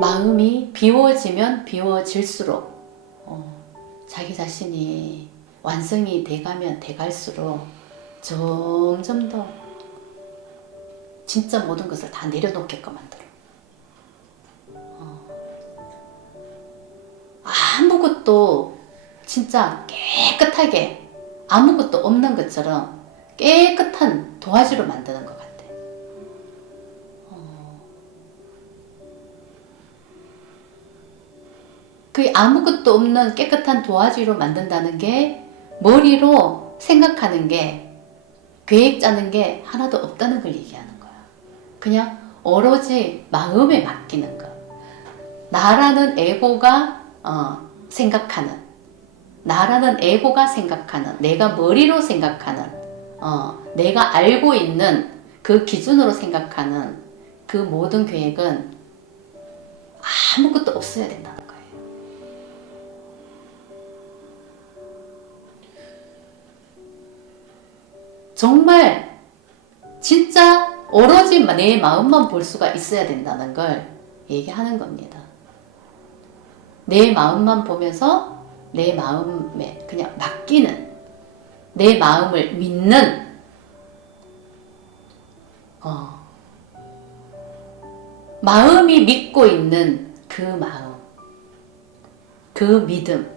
마음이 비워지면 비워질수록 자기 자신이 완성이 돼가면 돼갈수록 점점 더 진짜 모든 것을 다 내려놓게끔 만들어. 아무것도 진짜 깨끗하게 아무것도 없는 것처럼 깨끗한 도화지로 만드는 것 같아. 그 아무것도 없는 깨끗한 도화지로 만든다는 게 머리로 생각하는 게 계획 짜는 게 하나도 없다는 걸 얘기하는 거야. 그냥 오로지 마음에 맡기는 거. 나라는 에고가 생각하는, 나라는 에고가 생각하는, 내가 머리로 생각하는, 내가 알고 있는 그 기준으로 생각하는 그 모든 계획은 아무것도 없어야 된다는 거예요. 정말 진짜 오로지 내 마음만 볼 수가 있어야 된다는 걸 얘기하는 겁니다. 내 마음만 보면서 내 마음에 그냥 맡기는, 내 마음을 믿는, 마음이 믿고 있는 그 마음, 그 믿음.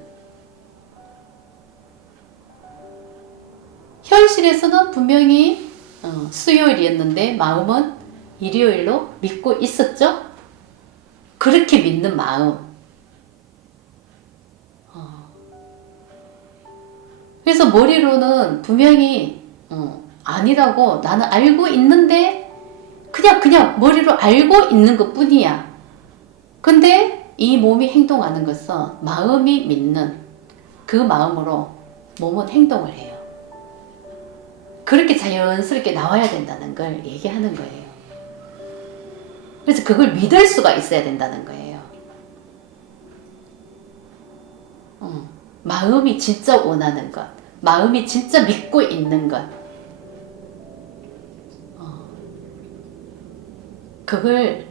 현실에서는 분명히 수요일이었는데 마음은 일요일로 믿고 있었죠? 그렇게 믿는 마음. 그래서 머리로는 분명히 아니라고 나는 알고 있는데 그냥 머리로 알고 있는 것 뿐이야. 근데 이 몸이 행동하는 것은 마음이 믿는 그 마음으로 몸은 행동을 해요. 그렇게 자연스럽게 나와야 된다는 걸 얘기하는 거예요. 그래서 그걸 믿을 수가 있어야 된다는 거예요. 마음이 진짜 원하는 것, 마음이 진짜 믿고 있는 것, 그걸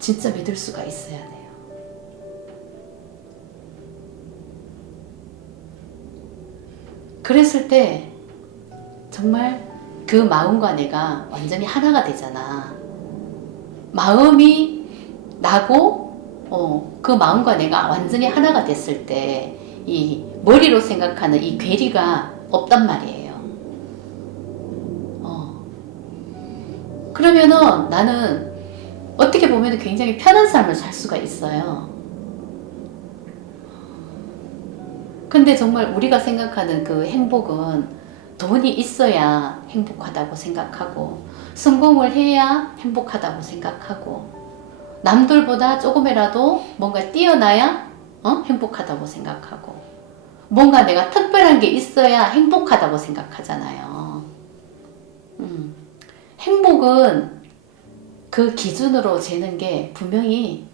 진짜 믿을 수가 있어야 돼요. 그랬을 때 정말 그 마음과 내가 완전히 하나가 되잖아. 마음이 나고 그 마음과 내가 완전히 하나가 됐을 때 이 머리로 생각하는 이 괴리가 없단 말이에요. 그러면은 나는 어떻게 보면 굉장히 편한 삶을 살 수가 있어요. 근데 정말 우리가 생각하는 그 행복은 돈이 있어야 행복하다고 생각하고 성공을 해야 행복하다고 생각하고 남들보다 조금이라도 뭔가 뛰어나야 행복하다고 생각하고 뭔가 내가 특별한 게 있어야 행복하다고 생각하잖아요. 행복은 그 기준으로 재는 게 분명히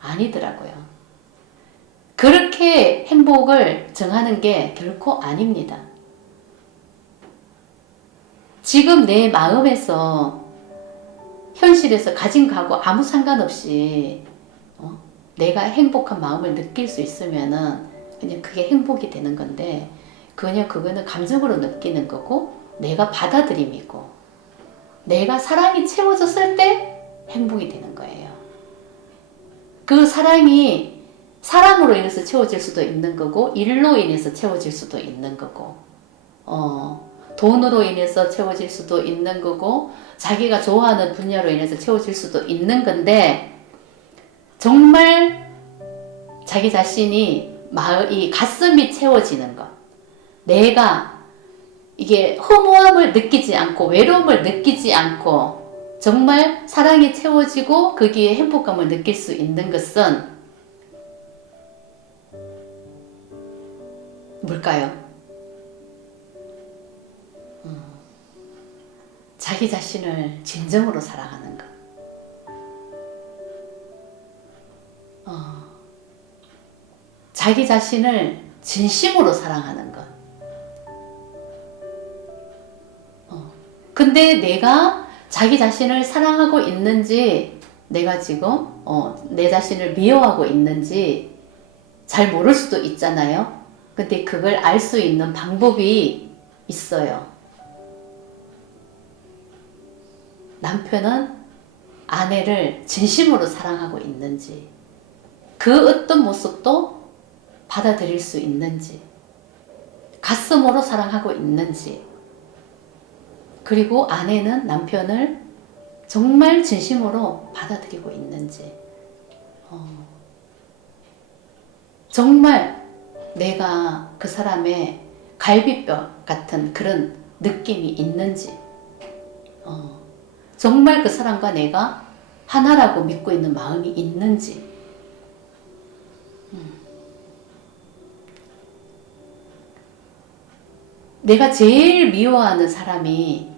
아니더라고요. 그렇게 행복을 정하는 게 결코 아닙니다. 지금 내 마음에서 현실에서 가진 거하고 아무 상관없이 내가 행복한 마음을 느낄 수 있으면은 그냥 그게 행복이 되는 건데 그거는 감정으로 느끼는 거고 내가 받아들임이고 내가 사랑이 채워졌을 때 행복이 되는 거예요. 그 사랑이 사랑으로 인해서 채워질 수도 있는 거고 일로 인해서 채워질 수도 있는 거고 돈으로 인해서 채워질 수도 있는 거고 자기가 좋아하는 분야로 인해서 채워질 수도 있는 건데 정말 자기 자신이 이 가슴이 채워지는 것, 내가 이게 허무함을 느끼지 않고 외로움을 느끼지 않고 정말 사랑이 채워지고 거기에 행복감을 느낄 수 있는 것은 뭘까요? 자기 자신을 진정으로 사랑하는 것. 자기 자신을 진심으로 사랑하는 것. 근데 내가 자기 자신을 사랑하고 있는지, 내가 지금 내 자신을 미워하고 있는지 잘 모를 수도 있잖아요. 근데 그걸 알 수 있는 방법이 있어요. 남편은 아내를 진심으로 사랑하고 있는지, 그 어떤 모습도 받아들일 수 있는지, 가슴으로 사랑하고 있는지, 그리고 아내는 남편을 정말 진심으로 받아들이고 있는지, 정말 내가 그 사람의 갈비뼈 같은 그런 느낌이 있는지, 정말 그 사람과 내가 하나라고 믿고 있는 마음이 있는지, 내가 제일 미워하는 사람이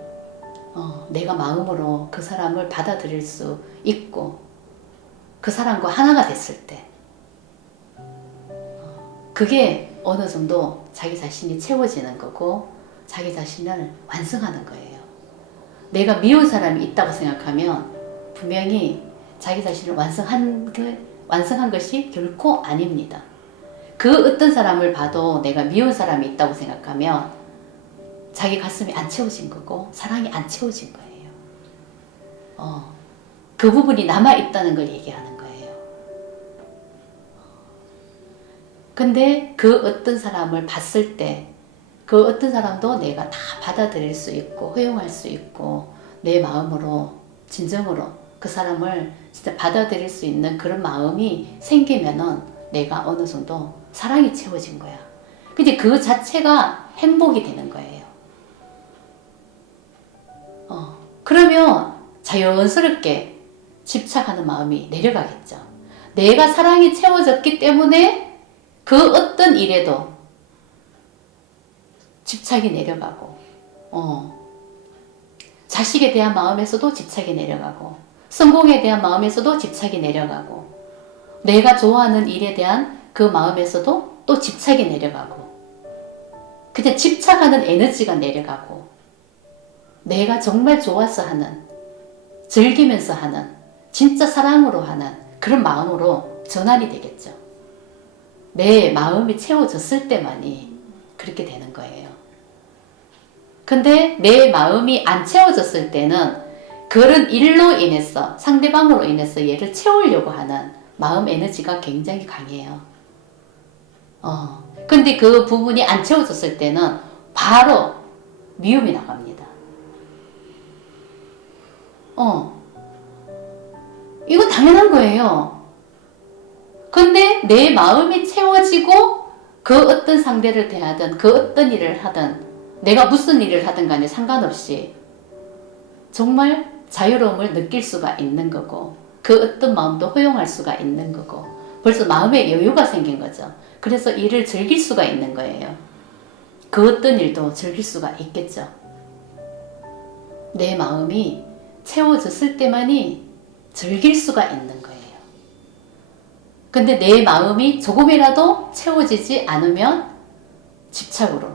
내가 마음으로 그 사람을 받아들일 수 있고 그 사람과 하나가 됐을 때, 그게 어느 정도 자기 자신이 채워지는 거고 자기 자신을 완성하는 거예요. 내가 미운 사람이 있다고 생각하면 분명히 자기 자신을 완성한 것이 결코 아닙니다. 그 어떤 사람을 봐도 내가 미운 사람이 있다고 생각하면 자기 가슴이 안 채워진 거고 사랑이 안 채워진 거예요. 그 부분이 남아있다는 걸 얘기하는 거예요. 근데 그 어떤 사람을 봤을 때 그 어떤 사람도 내가 다 받아들일 수 있고 허용할 수 있고 내 마음으로 진정으로 그 사람을 진짜 받아들일 수 있는 그런 마음이 생기면은 내가 어느 정도 사랑이 채워진 거야. 근데 그 자체가 행복이 되는 거예요. 그러면 자연스럽게 집착하는 마음이 내려가겠죠. 내가 사랑이 채워졌기 때문에 그 어떤 일에도 집착이 내려가고, 자식에 대한 마음에서도 집착이 내려가고, 성공에 대한 마음에서도 집착이 내려가고, 내가 좋아하는 일에 대한 그 마음에서도 또 집착이 내려가고, 그냥 집착하는 에너지가 내려가고, 내가 정말 좋아서 하는, 즐기면서 하는, 진짜 사랑으로 하는 그런 마음으로 전환이 되겠죠. 내 마음이 채워졌을 때만이 그렇게 되는 거예요. 근데 내 마음이 안 채워졌을 때는 그런 일로 인해서, 상대방으로 인해서 얘를 채우려고 하는 마음 에너지가 굉장히 강해요. 근데 그 부분이 안 채워졌을 때는 바로 미움이 나갑니다. 이거 당연한 거예요. 근데 내 마음이 채워지고 그 어떤 상대를 대하든 그 어떤 일을 하든 내가 무슨 일을 하든 간에 상관없이 정말 자유로움을 느낄 수가 있는 거고 그 어떤 마음도 허용할 수가 있는 거고 벌써 마음의 여유가 생긴 거죠. 그래서 일을 즐길 수가 있는 거예요. 그 어떤 일도 즐길 수가 있겠죠. 내 마음이 채워졌을 때만이 즐길 수가 있는 거예요. 근데 내 마음이 조금이라도 채워지지 않으면 집착으로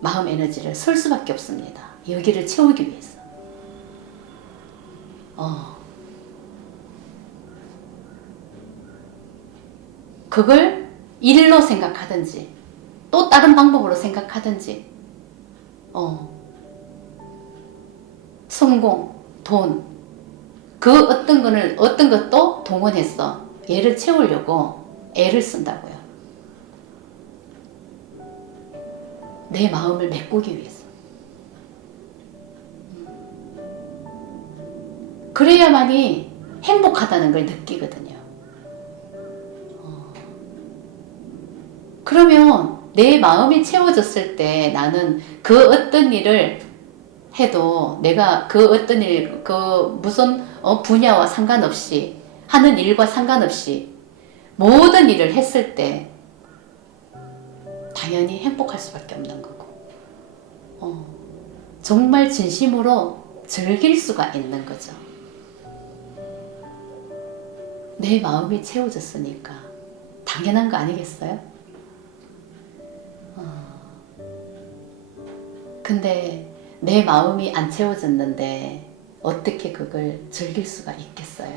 마음 에너지를 쓸 수밖에 없습니다. 여기를 채우기 위해서. 그걸 일로 생각하든지 또 다른 방법으로 생각하든지 성공, 돈, 그 어떤 것도 동원해서 얘를 채우려고 애를 쓴다고요. 내 마음을 메꾸기 위해서. 그래야만이 행복하다는 걸 느끼거든요. 그러면 내 마음이 채워졌을 때 나는 그 어떤 일을 해도 내가 그 어떤 일, 그 무슨 분야와 상관없이 하는 일과 상관없이 모든 일을 했을 때 당연히 행복할 수밖에 없는 거고 정말 진심으로 즐길 수가 있는 거죠. 내 마음이 채워졌으니까 당연한 거 아니겠어요? 근데 내 마음이 안 채워졌는데 어떻게 그걸 즐길 수가 있겠어요?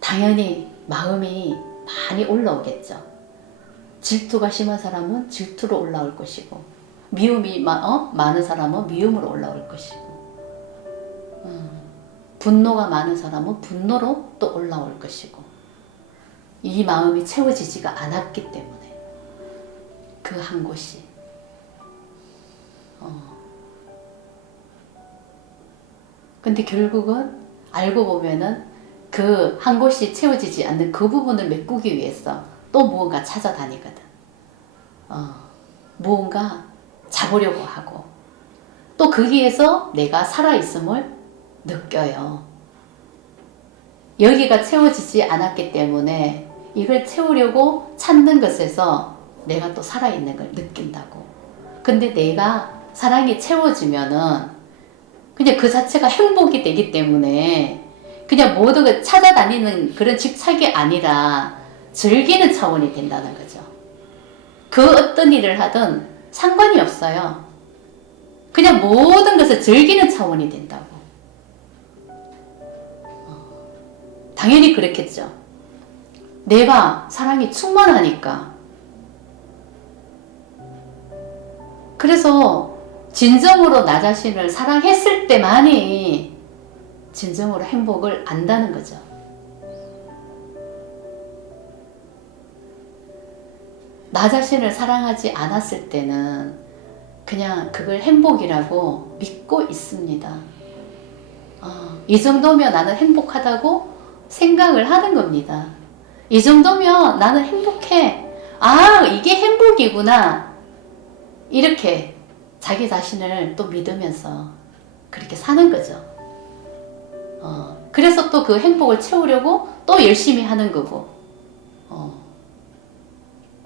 당연히 마음이 많이 올라오겠죠. 질투가 심한 사람은 질투로 올라올 것이고, 미움이 많은 사람은 미움으로 올라올 것이고, 분노가 많은 사람은 분노로 또 올라올 것이고, 이 마음이 채워지지가 않았기 때문에 그 한 곳이 근데 결국은 알고 보면은 그 한 곳이 채워지지 않는 그 부분을 메꾸기 위해서 또 무언가 찾아다니거든. 무언가 잡으려고 하고, 또 거기에서 내가 살아있음을 느껴요. 여기가 채워지지 않았기 때문에 이걸 채우려고 찾는 것에서 내가 또 살아있는 걸 느낀다고. 근데 내가 사랑이 채워지면은 그냥 그 자체가 행복이 되기 때문에 그냥 모든 걸 찾아다니는 그런 집착이 아니라 즐기는 차원이 된다는 거죠. 그 어떤 일을 하든 상관이 없어요. 그냥 모든 것을 즐기는 차원이 된다고. 당연히 그렇겠죠. 내가 사랑이 충만하니까. 그래서 진정으로 나 자신을 사랑했을 때만이 진정으로 행복을 안다는 거죠. 나 자신을 사랑하지 않았을 때는 그냥 그걸 행복이라고 믿고 있습니다. 이 정도면 나는 행복하다고 생각을 하는 겁니다. 이 정도면 나는 행복해. 이게 행복이구나. 이렇게 자기 자신을 또 믿으면서 그렇게 사는 거죠. 그래서 또 그 행복을 채우려고 또 열심히 하는 거고,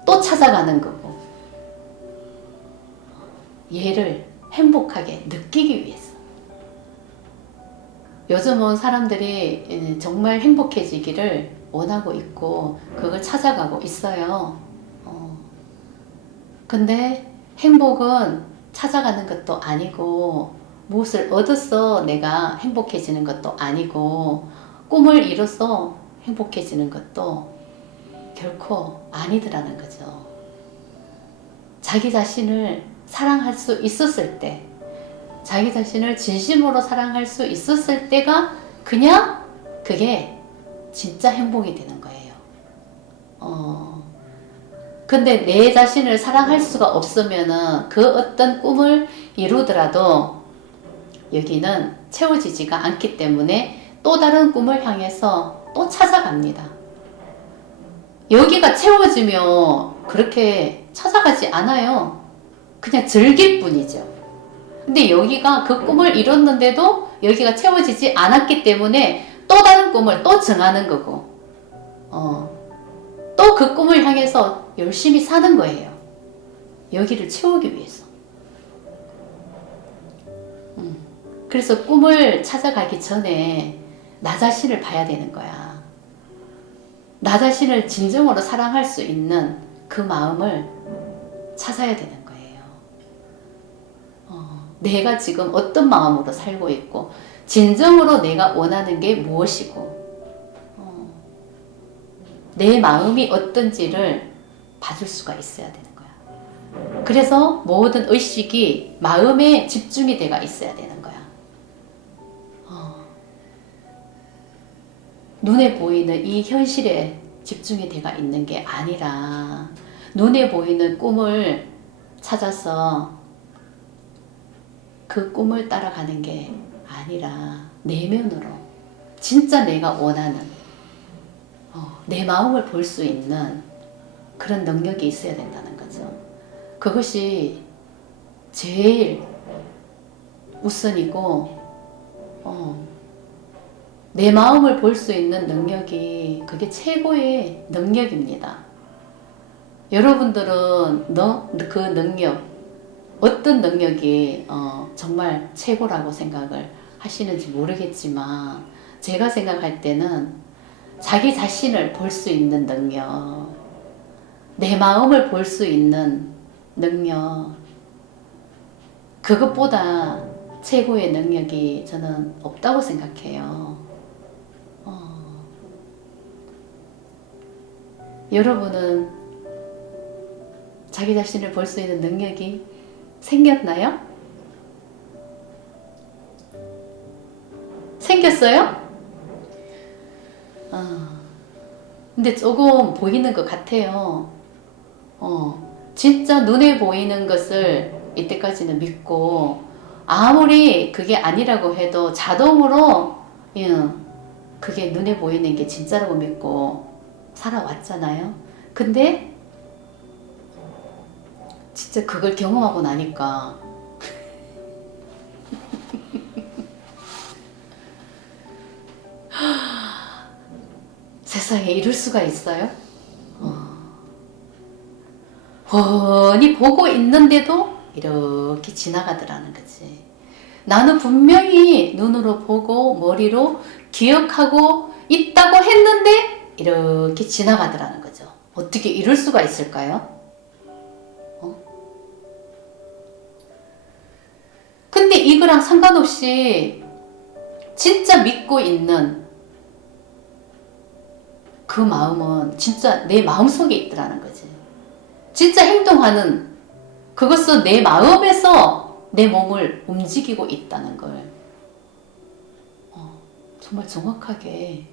또 찾아가는 거고, 얘를 행복하게 느끼기 위해서. 요즘은 사람들이 정말 행복해지기를 원하고 있고 그걸 찾아가고 있어요. 근데 행복은 찾아가는 것도 아니고, 무엇을 얻어서 내가 행복해지는 것도 아니고, 꿈을 이뤄서 행복해지는 것도 결코 아니더라는 거죠. 자기 자신을 사랑할 수 있었을 때, 자기 자신을 진심으로 사랑할 수 있었을 때가 그냥 그게 진짜 행복이 되는 거예요. 근데 내 자신을 사랑할 수가 없으면은 그 어떤 꿈을 이루더라도 여기는 채워지지가 않기 때문에 또 다른 꿈을 향해서 또 찾아갑니다. 여기가 채워지면 그렇게 찾아가지 않아요. 그냥 즐길 뿐이죠. 근데 여기가 그 꿈을 이뤘는데도 여기가 채워지지 않았기 때문에 또 다른 꿈을 또 정하는 거고, 또 그 꿈을 향해서 열심히 사는 거예요. 여기를 채우기 위해서. 그래서 꿈을 찾아가기 전에 나 자신을 봐야 되는 거야. 나 자신을 진정으로 사랑할 수 있는 그 마음을 찾아야 되는 거예요. 내가 지금 어떤 마음으로 살고 있고, 진정으로 내가 원하는 게 무엇이고, 내 마음이 어떤지를 봐줄 수가 있어야 되는 거야. 그래서 모든 의식이 마음에 집중이 돼가 있어야 되는 거야. 눈에 보이는 이 현실에 집중이 돼가 있는 게 아니라, 눈에 보이는 꿈을 찾아서 그 꿈을 따라가는 게 아니라 내면으로 진짜 내가 원하는 내 마음을 볼 수 있는 그런 능력이 있어야 된다는 거죠. 그것이 제일 우선이고, 내 마음을 볼 수 있는 능력이 그게 최고의 능력입니다. 여러분들은 그 능력, 어떤 능력이 정말 최고라고 생각을 하시는지 모르겠지만, 제가 생각할 때는 자기 자신을 볼 수 있는 능력, 내 마음을 볼 수 있는 능력, 그것보다 최고의 능력이 저는 없다고 생각해요. 여러분은 자기 자신을 볼 수 있는 능력이 생겼나요? 생겼어요? 근데 조금 보이는 것 같아요. 진짜 눈에 보이는 것을 이때까지는 믿고, 아무리 그게 아니라고 해도 자동으로 그게 눈에 보이는 게 진짜라고 믿고 살아왔잖아요. 근데 진짜 그걸 경험하고 나니까 세상에 이럴 수가 있어요? 훤히 보고 있는데도 이렇게 지나가더라는 거지. 나는 분명히 눈으로 보고 머리로 기억하고 있다고 했는데 이렇게 지나가더라는 거죠. 어떻게 이럴 수가 있을까요? 근데 이거랑 상관없이 진짜 믿고 있는 그 마음은 진짜 내 마음속에 있더라는 거지. 진짜 행동하는 그것은 내 마음에서 내 몸을 움직이고 있다는 걸 정말 정확하게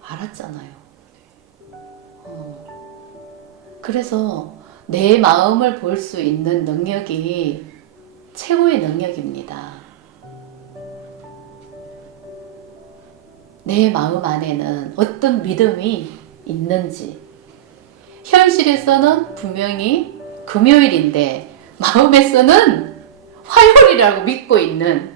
알았잖아요. 그래서 내 마음을 볼 수 있는 능력이 최고의 능력입니다. 내 마음 안에는 어떤 믿음이 있는지, 현실에서는 분명히 금요일인데 마음에서는 화요일이라고 믿고 있는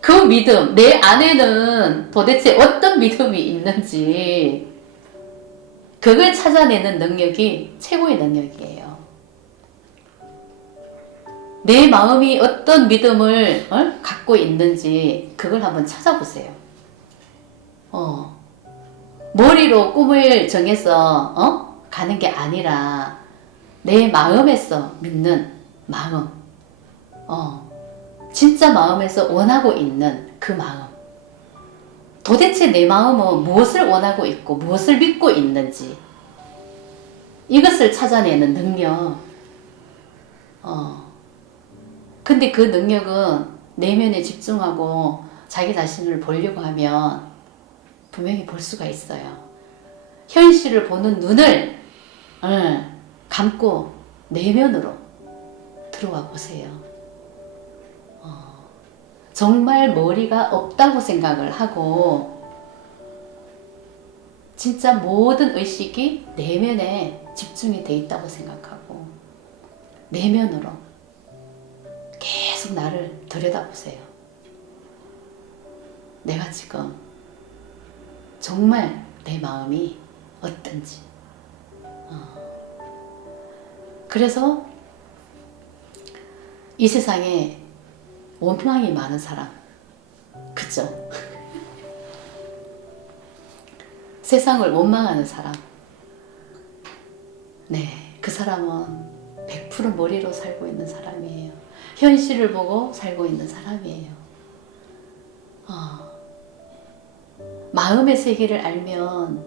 그 믿음, 내 안에는 도대체 어떤 믿음이 있는지 그걸 찾아내는 능력이 최고의 능력이에요. 내 마음이 어떤 믿음을 갖고 있는지 그걸 한번 찾아보세요. 머리로 꿈을 정해서 가는 게 아니라 내 마음에서 믿는 마음, 진짜 마음에서 원하고 있는 그 마음. 도대체 내 마음은 무엇을 원하고 있고 무엇을 믿고 있는지 이것을 찾아내는 능력. 근데 그 능력은 내면에 집중하고 자기 자신을 보려고 하면 분명히 볼 수가 있어요. 현실을 보는 눈을 감고 내면으로 들어와 보세요. 정말 머리가 없다고 생각을 하고 진짜 모든 의식이 내면에 집중이 돼 있다고 생각하고 내면으로 계속 나를 들여다보세요. 내가 지금 정말 내 마음이 어떤지. 그래서 이 세상에 원망이 많은 사람, 그죠? 세상을 원망하는 사람, 네, 그 사람은 100% 머리로 살고 있는 사람이에요. 현실을 보고 살고 있는 사람이에요. 마음의 세계를 알면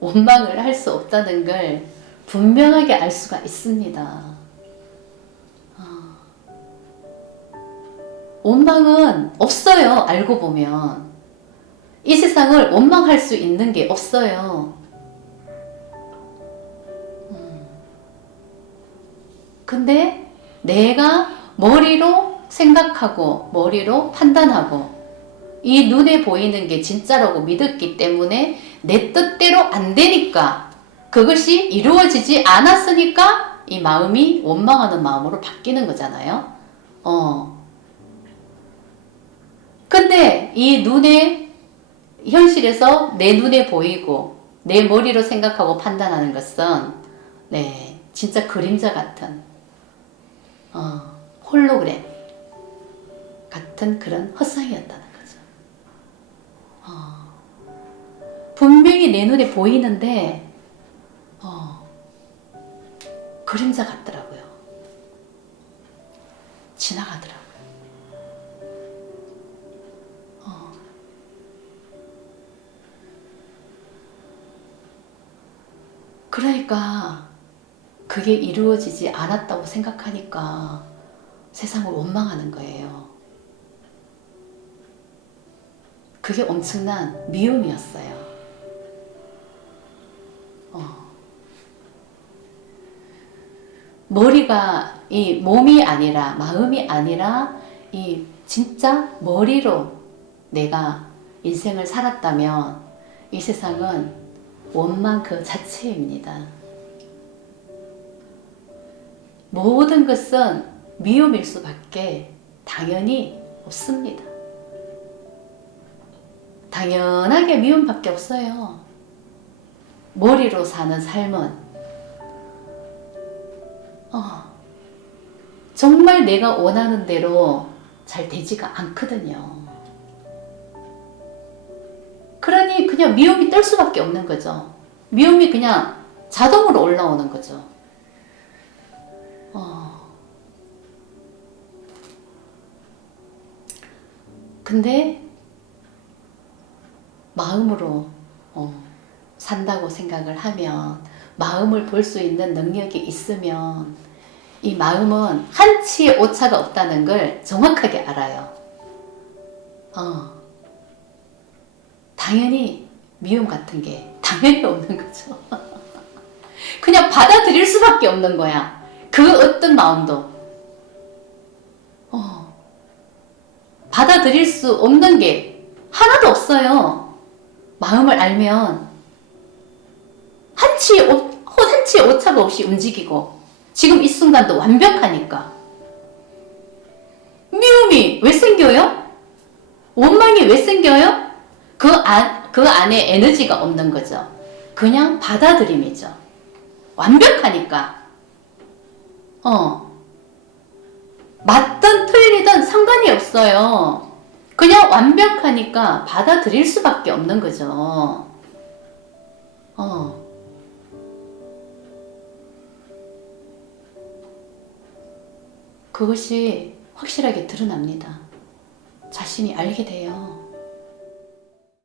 원망을 할 수 없다는 걸 분명하게 알 수가 있습니다. 원망은 없어요. 알고 보면 이 세상을 원망할 수 있는 게 없어요. 근데 내가 머리로 생각하고 머리로 판단하고 이 눈에 보이는 게 진짜라고 믿었기 때문에 내 뜻대로 안 되니까, 그것이 이루어지지 않았으니까 이 마음이 원망하는 마음으로 바뀌는 거잖아요. 근데 이 눈에, 현실에서 내 눈에 보이고 내 머리로 생각하고 판단하는 것은 진짜 그림자 같은 홀로그램 같은 그런 헛상이었다는 거죠. 분명히 내 눈에 보이는데 그림자 같더라고요. 지나가더라고요. 그러니까 그게 이루어지지 않았다고 생각하니까 세상을 원망하는 거예요. 그게 엄청난 미움이었어요. 머리가 이 몸이 아니라 마음이 아니라 이 진짜 머리로 내가 인생을 살았다면 이 세상은 원망 그 자체입니다. 모든 것은 미움일 수밖에 당연히 없습니다. 당연하게 미움밖에 없어요. 머리로 사는 삶은 정말 내가 원하는 대로 잘 되지가 않거든요. 그러니 그냥 미움이 뜰 수밖에 없는 거죠. 미움이 그냥 자동으로 올라오는 거죠. 근데 마음으로 산다고 생각을 하면, 마음을 볼 수 있는 능력이 있으면 이 마음은 한치의 오차가 없다는 걸 정확하게 알아요. 당연히 미움 같은 게 당연히 없는 거죠. 그냥 받아들일 수밖에 없는 거야. 그 어떤 마음도. 받아들일 수 없는 게 하나도 없어요. 마음을 알면 한치의 오차가 없이 움직이고 지금 이 순간도 완벽하니까. 미움이 왜 생겨요? 원망이 왜 생겨요? 그 안에 에너지가 없는 거죠. 그냥 받아들임이죠. 완벽하니까. 맞든 틀리든 상관이 없어요. 그냥 완벽하니까 받아들일 수밖에 없는 거죠. 그것이 확실하게 드러납니다. 자신이 알게 돼요.